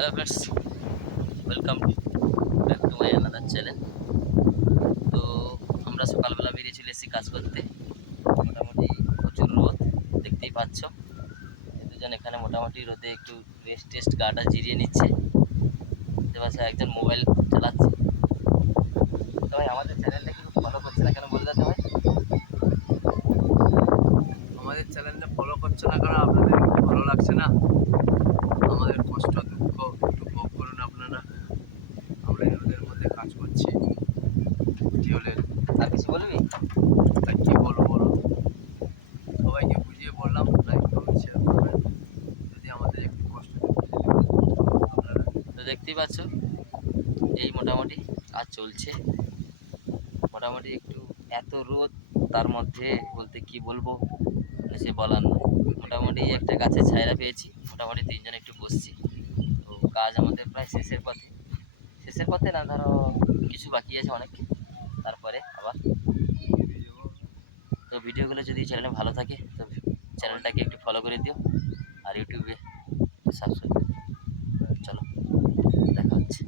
Hello friends, welcome back to my another channel. তো আমরা সকালবেলা বেরিয়ে চলে এসেছি কাজ করতে। মোটামুটি প্রচুর রোদ, দেখতেই পাচ্ছ। দুজন এখানে মোটামুটি রোদে একটু রেস্ট গাটা জিরিয়ে নিচ্ছে। দেখতে পাচ্ছ একজন মোবাইল চালাচ্ছে। তো ভাই আমাদের চ্যানেলটা কিন্তু ফলো করছে না কেন বললে তো ভাই? আমাদের চ্যানেলটা ফলো করছে না কারণ আপনাদের একটু ভালো লাগছে না। আমাদের কষ্ট দুঃখ একটু ভোগ করুন আপনারা। আমরা এই রোদের মধ্যে কাজ করছি টিউলের। আর কিছু বলবি? তাই কি বলবো বলো, সবাইকে বুঝিয়ে বললাম লাইক করুন, শেয়ার করবেন যদি আমাদের একটু কষ্ট আপনারা। তো দেখতেই পাচ্ছ এই মোটামুটি কাজ চলছে। মোটামুটি একটু এত রোদ, তার মধ্যে বলতে কি বলবো, মানে সে বলার নয়। মোটামুটি একটা গাছের ছায়া পেয়েছি, মোটামুটি তিনজন একটু বসছি। তো কাজ আমাদের প্রায় শেষের পথে না, ধরো কিছু বাকি আছে অনেক, তারপরে আবার। তো ভিডিওগুলো যদি চ্যানেলে ভালো থাকে তো চ্যানেলটাকে একটু ফলো করে দিও, আর ইউটিউবে একটু সাবস্ক্রাইব। চলো, দেখা হচ্ছে।